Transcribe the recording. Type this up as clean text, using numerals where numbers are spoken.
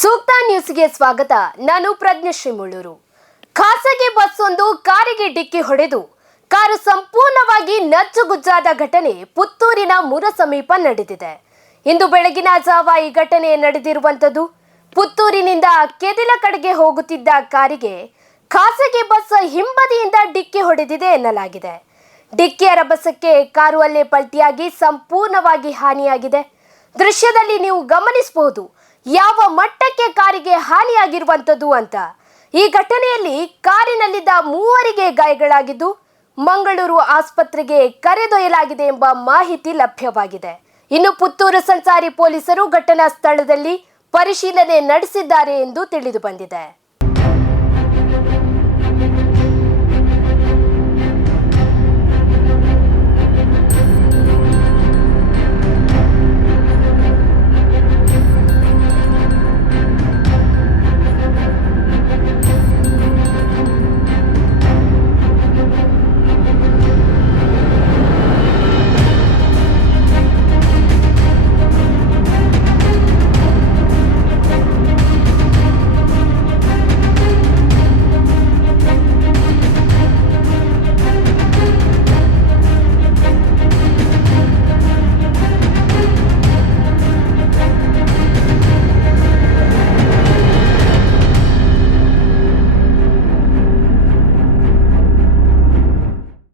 ಸೂಕ್ತ ನ್ಯೂಸ್ಗೆ ಸ್ವಾಗತ. ನಾನು ಪ್ರಜ್ಞಶ್ರೀ ಮುಳ್ಳೂರು. ಖಾಸಗಿ ಬಸ್ ಒಂದು ಕಾರಿಗೆ ಡಿಕ್ಕಿ ಹೊಡೆದು ಕಾರು ಸಂಪೂರ್ಣವಾಗಿ ನಜ್ಜುಗುಜ್ಜಾದ ಘಟನೆ ಪುತ್ತೂರಿನ ಮುರ ಸಮೀಪ ನಡೆದಿದೆ. ಇಂದು ಬೆಳಗಿನ ಜಾವ ಈ ಘಟನೆ ನಡೆದಿರುವಂತದ್ದು. ಪುತ್ತೂರಿನಿಂದ ಕೆದಿಲ ಕಡೆಗೆ ಹೋಗುತ್ತಿದ್ದ ಕಾರಿಗೆ ಖಾಸಗಿ ಬಸ್ ಹಿಂಬದಿಯಿಂದ ಡಿಕ್ಕಿ ಹೊಡೆದಿದೆ ಎನ್ನಲಾಗಿದೆ. ಡಿಕ್ಕಿಯ ರಭಸಕ್ಕೆ ಕಾರು ಅಲ್ಲೇ ಪಲ್ಟಿಯಾಗಿ ಸಂಪೂರ್ಣವಾಗಿ ಹಾನಿಯಾಗಿದೆ. ದೃಶ್ಯದಲ್ಲಿ ನೀವು ಗಮನಿಸಬಹುದು ಯಾವ ಮಟ್ಟಕ್ಕೆ ಕಾರಿಗೆ ಹಾನಿಯಾಗಿರುವಂತದ್ದು ಅಂತ. ಈ ಘಟನೆಯಲ್ಲಿ ಕಾರಿನಲ್ಲಿದ್ದ ಮೂವರಿಗೆ ಗಾಯಗಳಾಗಿದ್ದು ಮಂಗಳೂರು ಆಸ್ಪತ್ರೆಗೆ ಕರೆದೊಯ್ಯಲಾಗಿದೆ ಎಂಬ ಮಾಹಿತಿ ಲಭ್ಯವಾಗಿದೆ. ಇನ್ನು ಪುತ್ತೂರು ಸಂಚಾರಿ ಪೊಲೀಸರು ಘಟನಾ ಸ್ಥಳದಲ್ಲಿ ಪರಿಶೀಲನೆ ನಡೆಸಿದ್ದಾರೆ ಎಂದು ತಿಳಿದು ಬಂದಿದೆ.